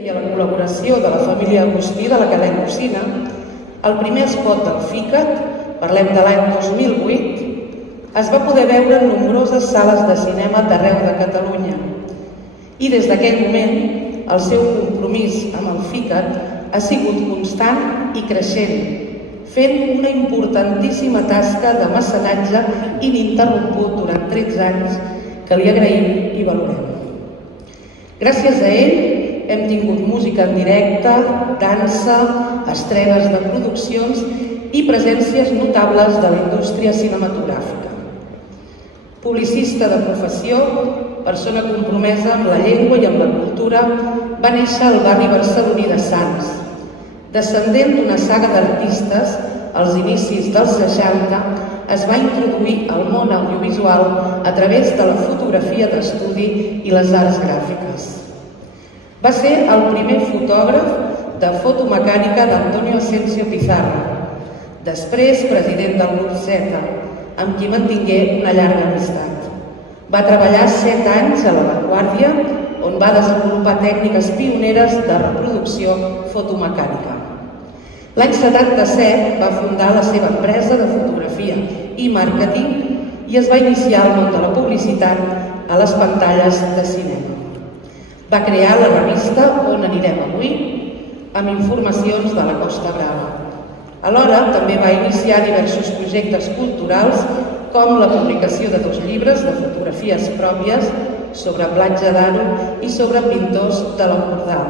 i a la col·laboració de la família Agustí de la cadena Ocina, el primer espot del FICAT, parlem de l'any 2008, es va poder veure en nombroses sales de cinema d'arreu de Catalunya. I des d'aquell moment, el seu compromís amb el FICAT ha sigut constant i creixent, fent una importantíssima tasca de mecenatge ininterromput durant 13 anys que li agraïm i valorem. Gràcies a ell hem tingut música en directe, dansa, estrenes de produccions i presències notables de la indústria cinematogràfica. Publicista de professió, persona compromesa amb la llengua i amb la cultura, va néixer al barri barceloní de Sants. Descendent d'una saga d'artistes, als inicis dels 60, es va introduir al món audiovisual a través de la fotografia d'estudi i les arts gràfiques. Va ser el primer fotògraf de fotomecànica d'Antonio Asensio Pizarro, després president del grup Z, amb qui mantingué una llarga amistat. Va treballar 7 anys a La Vanguardia, on va desenvolupar tècniques pioneres de reproducció fotomecànica. L'any 77 va fundar la seva empresa de fotografia i màrqueting i es va iniciar al món de la publicitat a les pantalles de cinema. Va crear la revista On anirem avui, amb informacions de la Costa Brava. Alhora, també va iniciar diversos projectes culturals, com la publicació de 2 llibres de fotografies pròpies sobre Platja d'Aro i sobre pintors de l'Empordà.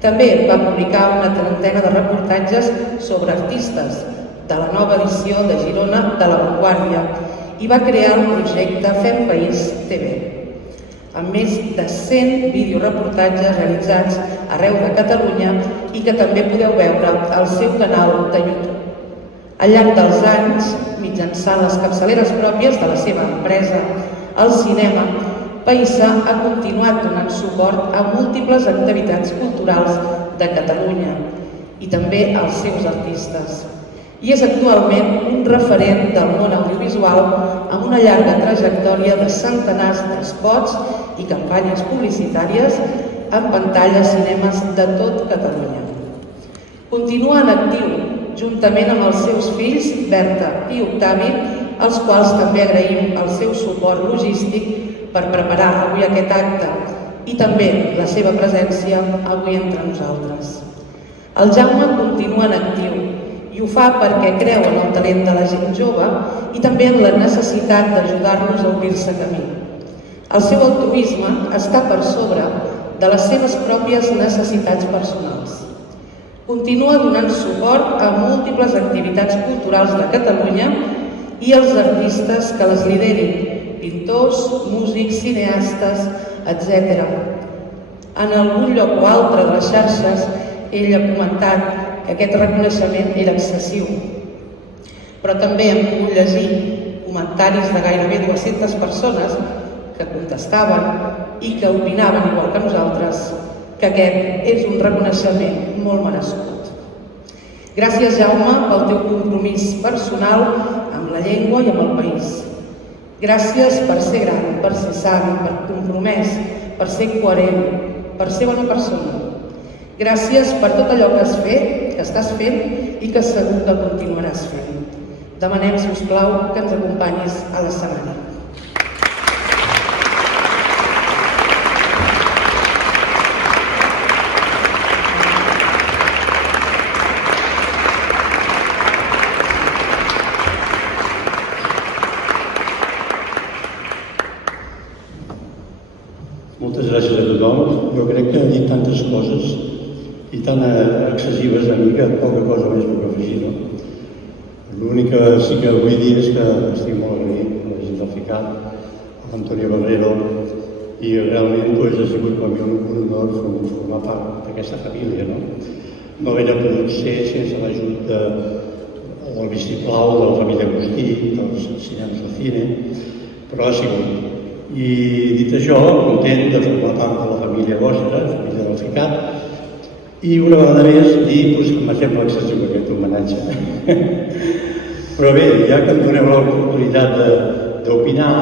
També va publicar una trentena de reportatges sobre artistes de la nova edició de Girona de La Vanguardia i va crear el projecte Fem País TV, amb més de 100 videoreportatges realitzats arreu de Catalunya i que també podeu veure al seu canal de YouTube. Al llarg dels anys, mitjançant les capçaleres pròpies de la seva empresa, el cinema, Païssa ha continuat donant suport a múltiples activitats culturals de Catalunya i també als seus artistes. I és actualment un referent del món audiovisual amb una llarga trajectòria de centenars d'espots i campanyes publicitàries en pantalles cinemes de tot Catalunya. Continua en actiu, juntament amb els seus fills, Berta i Octavi, als quals també agraïm el seu suport logístic per preparar avui aquest acte i també la seva presència avui entre nosaltres. El Jaume continua en actiu i ho fa perquè creu en el talent de la gent jove i també en la necessitat d'ajudar-los a obrir-se camí. El seu altruisme està per sobre de les seves pròpies necessitats personals. Continua donant suport a múltiples activitats culturals de Catalunya i als artistes que les liderin, pintors, músics, cineastes, etc. En algun lloc o altre de les xarxes, ell ha comentat que aquest reconeixement era excessiu. Però també hem pogut llegir comentaris de gairebé 200 persones que contestaven i que opinaven igual que nosaltres que aquest és un reconeixement molt merescut. Gràcies, Jaume, pel teu compromís personal amb la llengua i amb el país. Gràcies per ser gran, per ser savi, per compromès, per ser coherent, per ser bona persona. Gràcies per tot allò que has fet, que estàs fent i que segur que continuaràs fent. Demanem, si us plau, que ens acompanyis a l'escenari. Moltes gràcies a tothom. Jo crec que he dit tantes coses i tan excessives a mi que poca cosa més puc afegir. L'únic que sí que vull dir és que estic molt agraït a la gent del FICAT, a l'Antonio Barrero, i realment ha sigut per mi un honor formar part d'aquesta família. No hauria pogut ser sense l'ajut del vistiplau de la família Agustí, dels cinemes de cine, però ha sigut. I dit això, content de formar part de la família vostra, la família del FICAT, i una vegada més dir que m'ha semblat excessiu aquest homenatge. Però bé, ja que em doneu l'oportunitat d'opinar,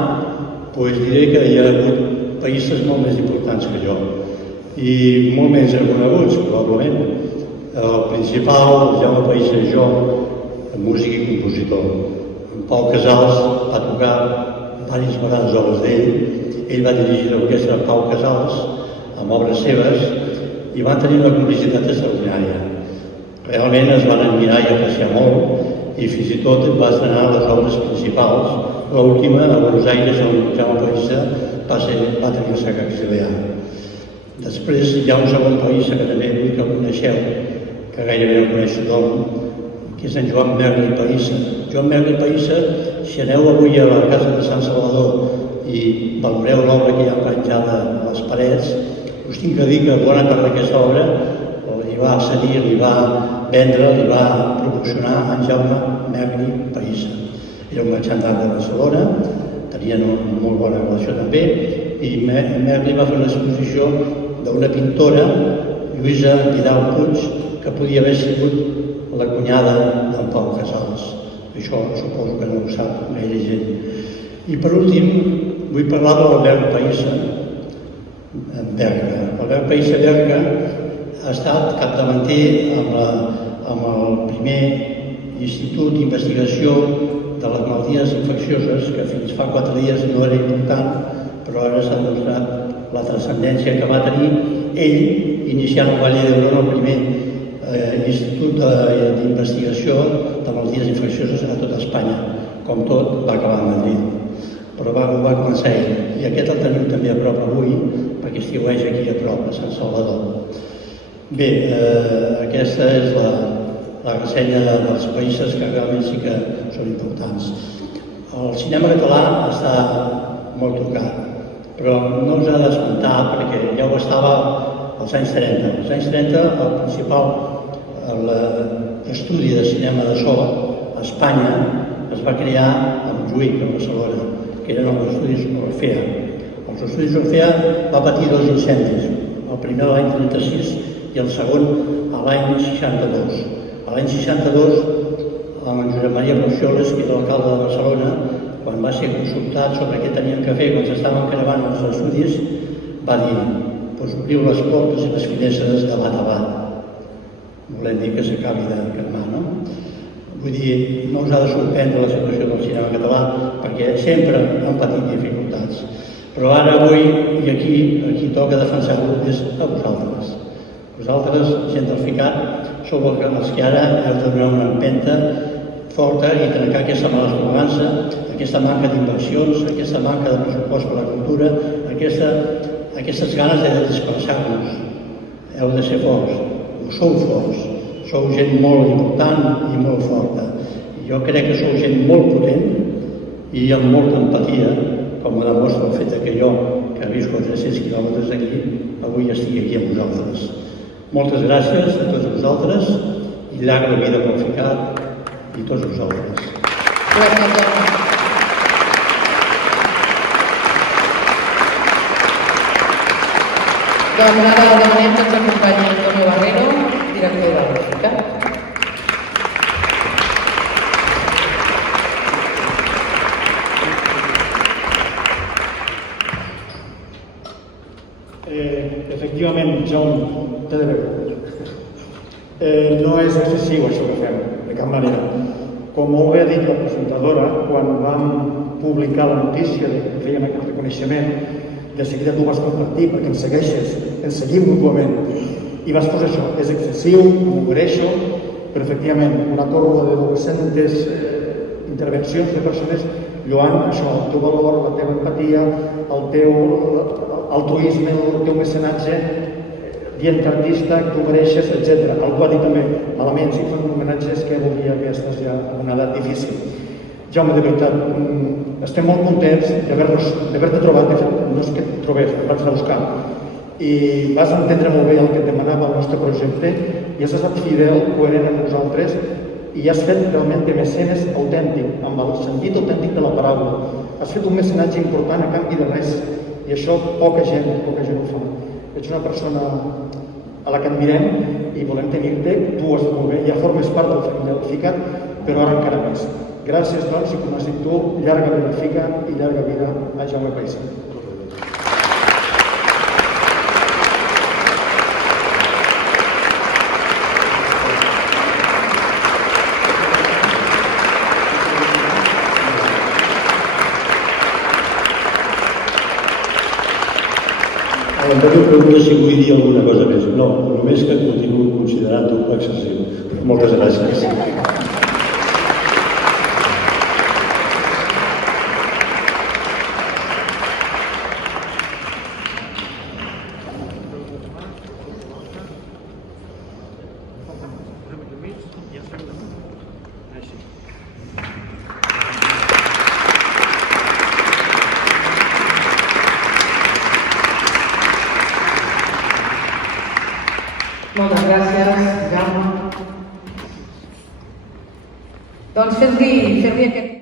diré que hi ha hagut països molt més importants que jo. i molt menys reconeguts, probablement. El principal, Jaume Païssa i jo, músic i compositor. En Pau Casals va tocar diverses vegades obres d'ell. Ell va dirigir l'orquestra Pau Casals amb obres seves i van tenir una complicitat extraordinària. Realment es van admirar i apreciar molt i fins i tot va estrenar les obres principals. L'última, a Buenos Aires, on Jaume Païssa va tenir el sac exiliar. Després hi ha un segon Païssa que també vull que el coneixeu, que gairebé el coneix tothom, que és en Joan Merli Païssa. Joan Merli Païssa, si aneu avui a la casa de Sant Salvador i valoreu l'obra que hi ha penjada a les parets, us tinc que dir que bona part d'aquesta obra li va cedir, li va vendre, li va proporcionar en Jaume Merli Païssa. Era un merxant d'art de Barcelona, tenien una molt bona relació també, i Merli va fer una exposició d'una pintora, Lluïsa Vidal Puig, que podia haver sigut la cunyada d'en Pau Casals. Això suposo que no ho sap gaire gent. I per últim, vull parlar de l'Albert Païssa Berga. L'Albert Païssa Berga ha estat capdavanter amb el primer institut d'investigació de les malalties infeccioses, que fins fa 4 dies no era important, però ara s'ha demostrat la transcendència que va tenir ell iniciant el Valle d'Hebron, el primer institut d'investigació de malalties infeccioses a tota Espanya. Com tot, va acabar a Madrid, però va començar ell. I aquest el tenim també a prop avui, perquè estiueix aquí a prop, a Sant Salvador. Bé, aquesta és la ressenya dels països que realment sí que són importants. El cinema català està molt tocat, però no us ha d'espantar perquè ja ho estava als anys 30. Als anys 30 el principal estudi de cinema de so a Espanya es va crear a Montjuïc, a Barcelona, que eren els estudis Orfea. Els estudis Orfea va patir 2 incendis, el primer a l'any 36 i el segon a l'any 62. A l'any 62, en Josep Maria Roxoles, que era l'alcalde de Barcelona, quan va ser consultat sobre què tenien que fer quan s'estaven cremant els estudis, va dir: obriu les portes i les finestres de bat a bat. Volem dir que s'acabi de cremar, no? Vull dir, no us ha de sorprendre la situació del cinema català, perquè sempre han patit dificultats. Però ara, avui, i aquí toca defensar-lo és a vosaltres. Vosaltres, gent del FICAT, sou els que ara heu de donar una empenta forta i trencar aquesta mala estructurança, aquesta manca d'inversions, aquesta manca de pressupost per la cultura, aquestes ganes de dispersar-nos. Heu de ser forts, sou forts, sou gent molt important i molt forta. Jo crec que sou gent molt potent i amb molta empatia, com ho demostra el fet que jo, que he vist 400 quilòmetres d'aquí, avui estic aquí amb vosaltres. Moltes gràcies a tots vosaltres i llarga vida pel FICAT i tots vosaltres. Gràcies. Doncs ara demanem que ens acompanyi Antonio Barrero, director del FICAT. Efectivament, Jaume, té de veure. No és excessiu això que fem, de cap manera. Com molt bé ha dit la presentadora, quan vam publicar la notícia que fèiem aquest reconeixement, de seguida tu vas compartir perquè ens segueixes, ens seguim mútuament i vas posar això, és excessiu, m'ho agraeixo, però efectivament una corda de 200 intervencions de persones lloant això, el teu valor, la teva empatia, el teu altruisme, el teu mecenatge, dient que artista, que tu mereixes, etc. Algú ha dit també elements i fan homenatges que volia que estàs ja en una edat difícil. Jaume, de veritat, estem molt contents d'haver-te trobat, de fet, no és que et trobés, et vaig anar a buscar, i vas entendre molt bé el que et demanava el nostre projecte i has estat fidel, coherent amb nosaltres i has fet realment de mecenes autèntic, amb el sentit autèntic de la paraula. Has fet un mecenatge important a canvi de res i això poca gent ho fa. Ets una persona a la que admirem i volem tenir-te, tu ho has fet molt bé, ja formes part del FICAT, però ara encara més. Gràcies, doncs, i com has dit tu, llarga vida al FICAT i llarga vida a Jaume Païssa. A l'anterior pregunta si vull dir alguna cosa més. No, només que continuo considerant-ho excessiu. Moltes gràcies. Moltes gràcies, Jaume. Doncs fer-li aquest